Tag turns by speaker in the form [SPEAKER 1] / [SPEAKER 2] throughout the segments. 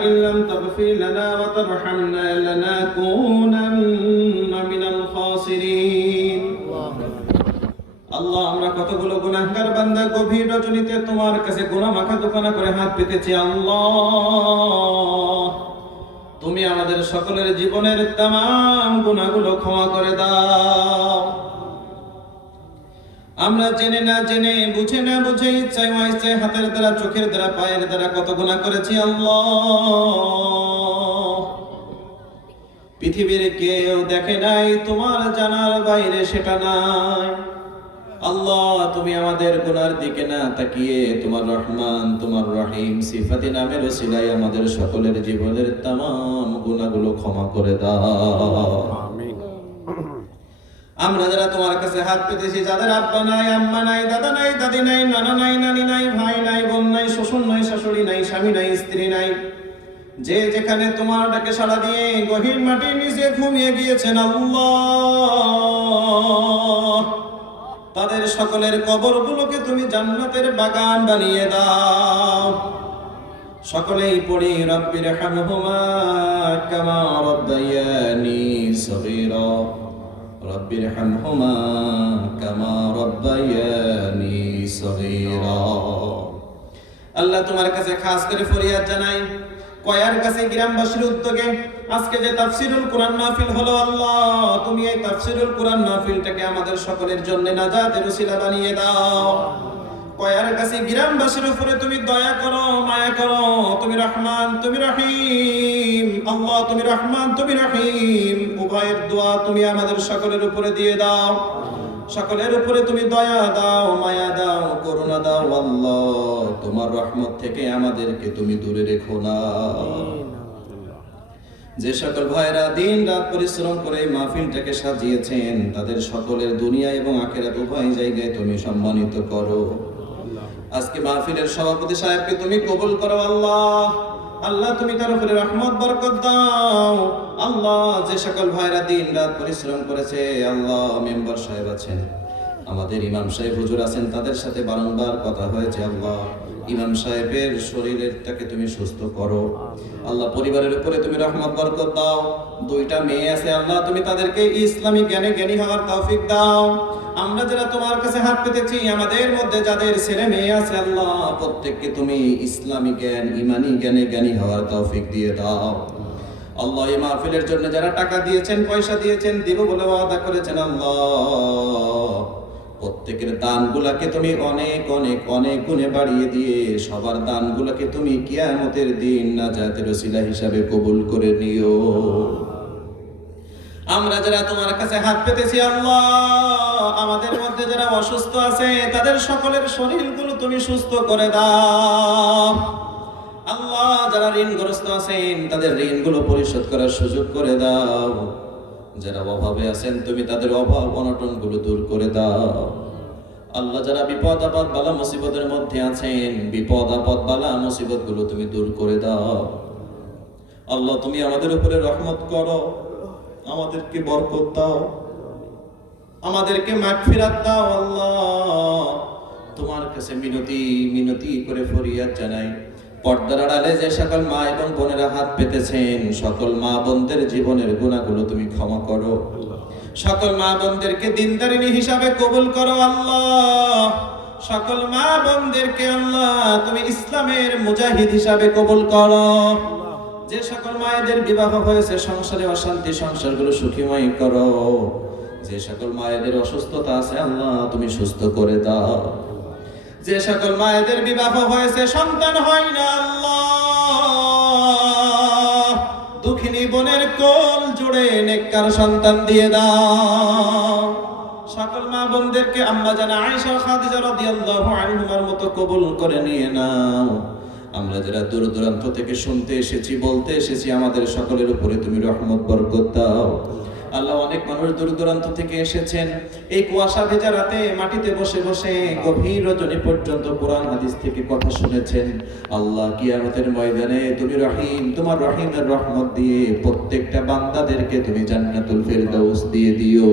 [SPEAKER 1] إن لم تغفر لنا وترحمنا لنكونن من الخاسرين আল্লাহ আমরা কতগুলো গুনাহগার বান্দা গভীর রজনীতে তোমার কাছে গুনাহ মাখা দোকানা করে হাত পেতেছি আল্লাহ তুমি আমাদের সকলের জীবনের তাম গুনাহগুলো ক্ষমা করে দাও আমরা জেনে না জেনে, বুঝে না বুঝে, ইচ্ছায় ইচ্ছায় হাতের দ্বারা, চোখের দ্বারা, পায়ের দ্বারা কত গুণা করেছি আল্লাহ। পৃথিবীর কেউ দেখে নাই, তোমার জানার বাইরে সেটা নাই। আল্লাহ, তুমি আমাদের গুনার দিকে না তাকিয়ে, তোমার রহমান, তোমার রহিম, সিফাতি নামের ওসিলাই আমাদের সকলের জীবনের তাম গুণাগুলো ক্ষমা করে দাও। আমরা যারা তোমার কাছে হাত পেতেছি, যাদের আব্বা নাই, আম্মা নাই, দাদা নাই, দাদি নাই, নানা নাই, নানি নাই, ভাই নাই, বোন নাই, শ্বশুর নাই, শাশুড়ি নাই, স্বামী নাই, স্ত্রী নাই, যে যেখানে তোমার ডাকে সাড়া দিয়ে গভীর মাটির নিচে ঘুমিয়ে গিয়েছেন তাদের সকলের কবর কবরগুলোকে তুমি জান্নাতের বাগান বানিয়ে দাও। সকলেই পড়ি রব্বির হামহুমা কামা রব্বায়ানি সগীরা। রব্বির ارحمهما كما ربياني صغيرا. আল্লাহ তোমার কাছে খাস করে ফরিয়াদ জানাই। কয়ার কাছে গ্রামবাসীর উদ্যোগে আজকে যে তাফসিরুল কোরআন মাহফিল হলো আল্লাহ, তুমি এই তাফসিরুল কোরআন মাহফিলটাকে আমাদের সকলের জন্য নাজাতের উসিলা বানিয়ে দাও। কয়ার কাছে গ্রামবাসীর উপরে তুমি দয়া করো, মায়া করো, তুমি রহমান, তুমি রহিম, আল্লাহ তুমি রহমান, তুমি রহিম, উভয়ের দোয়া তুমি আমাদের সকলের উপরে দিয়ে দাও, সকলের উপরে তুমি দয়া দাও, মায়া দাও, করুণা দাও, আল্লাহ তোমার রহমত থেকে আমাদেরকে তুমি দূরে রেখো না। যে সকল ভাইরা দিন রাত পরিশ্রম করে মাহফিলটাকে সাজিয়েছেন, তাদের সকলের দুনিয়া এবং আখেরাত উভয় জায়গায় তুমি সম্মানিত করো। আজকে মাহফিলের সভাপতি সাহেবকে তুমি কবুল করো, আল্লাহ। আল্লাহ, তুমি তার উপরে রহমত, বরকত দাও। আল্লাহ, যে সকল ভাইরা দিন রাত পরিশ্রম করেছে, আল্লাহ মেম্বার সাহেব আছেন। আমাদের ইমাম সাহেব হুজুর আছেন, তাদের সাথে বারংবার কথা হয়েছে, আল্লাহ। ইমাম সাহেবের শরীরটাকে তুমি সুস্থ করো। আল্লাহ, পরিবারের উপরে তুমি রহমত, বরকত দাও। দুইটা মেয়ে আছে, আল্লাহ, তুমি তাদেরকে ইসলামী জ্ঞানে জ্ঞানী হওয়ার তৌফিক দাও। আমরা যারা তোমার কাছে হাত পেতেছি, আমাদের মধ্যে যাদের ছেলে মেয়ে আছে, আল্লাহ প্রত্যেককে তুমি ইসলামী জ্ঞান, ইমানি জ্ঞানে জ্ঞানী হওয়ার তৌফিক দিয়ে দাও। আল্লাহ এই মাহফিলের জন্য যারা টাকা দিয়েছেন, পয়সা দিয়েছেন, দিব বলে ওয়াদা করেছেন, আল্লাহ প্রত্যেকের দানগুলাকে তুমি অনেক অনেক অনেক গুণে বাড়িয়ে দিয়ে সবার দানগুলাকে তুমি কিয়ামতের দিন না নাজাতের ওসিলা হিসাবে কবুল করে নিও। আমরা যারা তোমার কাছে হাত পেতেছি, আল্লাহ, আমাদের মধ্যে যারা অসুস্থ আছে, তাদের সকলের শরীরগুলো তুমি সুস্থ করে দাও। আল্লাহ, যারা ঋণগ্রস্ত আছেন, তাদের ঋণগুলো পরিশোধ করার সুযোগ করে দাও। যারা অভাবে আছেন, তুমি তাদের অভাব অনটনগুলো দূর করে দাও। আল্লাহ, যারা বিপদ, আপদ, বালা, মুসিবতের মধ্যে আছেন, বিপদ, আপদ, বালা মুসিবতগুলো তুমি দূর করে দাও। আল্লাহ, তুমি আমাদের উপরে রহমত করো। আমাদেরকে বরকত দাও। আমাদেরকে মাগফিরাত দাও আল্লাহ। তোমার কাছে মিনতি মিনতি করে ফরিয়াদ জানাই। পর্দার আড়ালে যে সকল মা এবং বোনেরা হাত পেতেছেন, সকল মা বোনদের জীবনের গুণাগুলো তুমি ক্ষমা করো। সকল মা বোনদেরকে দিনদারিনী হিসাবে কবুল করো আল্লাহ। সকল মা বোনদেরকে আল্লাহ তুমি ইসলামের মুজাহিদ হিসাবে কবুল করো। যে সকল মায়েদের বিবাহ হয়েছে, সংসারে অশান্তি, সংসারগুলো সুখীময় করো। যে সকল মায়েদের অসুস্থতা আছে, আল্লাহ তুমি সুস্থ করে দাও। যে সকল মায়েদের বিবাহ হয়েছে, সন্তান হয় না আল্লাহ। দুঃখিনী বোনের কোল জুড়ে নেককার সন্তান দিয়ে দাও। সকল মা বোনদেরকে আম্মা জানা আয়েশা খাদিজা রাদিয়াল্লাহু আনহুমার মতো কবুল করে নিয়ে নাও। আমরা যারা দূর দূরান্ত থেকে শুনতে এসেছি, বলতে এসেছি, আমাদের সকলের উপরে তুমি রহমত, বরকত দাও। আল্লাহ অনেক মানুষ দূর দূরান্ত থেকে এসেছেন। এই কুয়াশা ভেজা রাতে মাটিতে বসে বসে গভীর রজনী পর্যন্ত কোরআন, হাদিস থেকে কথা শুনেছেন। আল্লাহ কিয়ামতের ময়দানে তুমি রহিম, তোমার রহিমের রহমত দিয়ে প্রত্যেকটা বান্দাদেরকে তুমি জান্নাতুল ফেরদাউস দিয়ে দিও।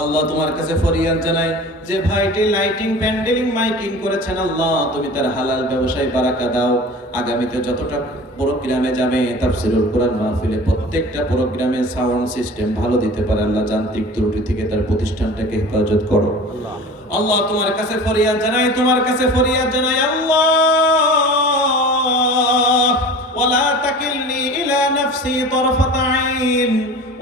[SPEAKER 1] আল্লাহ তোমার কাছে ফরিয়াদ জানাই যে ভাইটি লাইটিং, প্যান্ডেলিং, মাইকিং করেছেন, আল্লাহ তুমি তার হালাল ব্যবসায় বারাকা দাও। আগামীতে যতটা প্রোগ্রামে যাবে, তাফসিরুল কোরআন মাহফিলে প্রত্যেকটা প্রোগ্রামে সাউন্ড সিস্টেম ভালো দিতে পারে। আল্লাহ যান্ত্রিক ত্রুটি থেকে তার প্রতিষ্ঠানটাকে হেফাজত করো। আল্লাহ তোমার কাছে ফরিয়াদ জানাই তোমার কাছে ফরিয়াদ জানাই আল্লাহ, ওয়ালা তাকিলনি ইলা নাফসি তরফাত আইন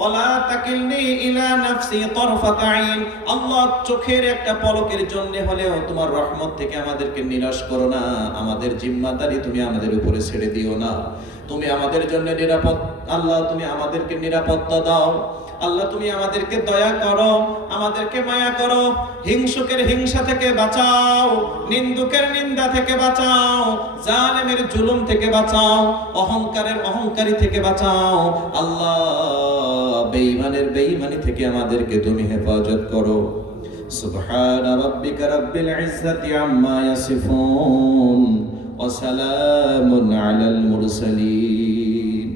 [SPEAKER 1] তাকিলনি ইলা নাফসি তরফাত আইন। আল্লাহ চোখের একটা পলকের জন্য হলেও তোমার রহমত থেকে আমাদেরকে নিরাশ করো না। আমাদের জিম্মাদারি তুমি আমাদের উপরে ছেড়ে দিও না। তুমি আমাদের জন্য নিরাপদ আল্লাহ তুমি আমাদেরকে নিরাপত্তা দাও। আল্লাহ তুমি আমাদেরকে দয়া করো। আমাদেরকে মায়া করো। হিংসুকের হিংসা থেকে বাঁচাও। নিন্দুকের নিন্দা থেকে বাঁচাও। জালেমের জুলুম থেকে বাঁচাও। অহংকারের অহংকারী থেকে বাঁচাও। আল্লাহ বেঈমানের বেঈমানি থেকে আমাদেরকে তুমি হেফাজত করো سبحان ربك رب العزة عما يصفون وسلام على المرسلين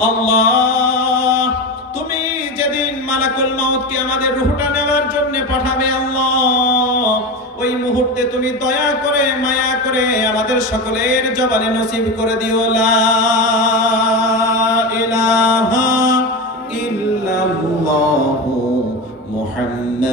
[SPEAKER 1] আল্লাহ তুমি যেদিন মালাকুল মাউতকে আমাদের রুহটা নেওয়ার জন্য পাঠাবে আল্লাহ ওই মুহূর্তে তুমি দয়া করে মায়া করে আমাদের সকলের জবানে নসিব করে দিও লা